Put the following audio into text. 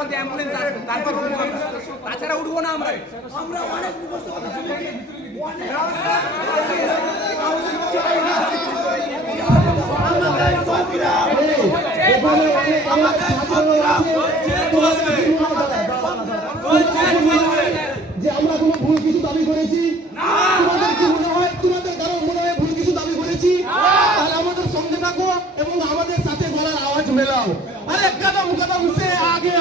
মধ্যে অ্যাম্বুলেন্স আসবে, তারপর উঠবো আমরা, তাছাড়া উঠবো না আমরা। অনেক যে আমরা কোনো ভুল কিছু দাবি করেছি? তোমাদের কি মনে হয়, তোমাদের কারো মনে হয় ভুল কিছু দাবি করেছি? তাহলে আমাদের সঙ্গে থাকো এবং আমাদের সাথে গলার আওয়াজ মেলাও। আরে কদম কদম সে আগে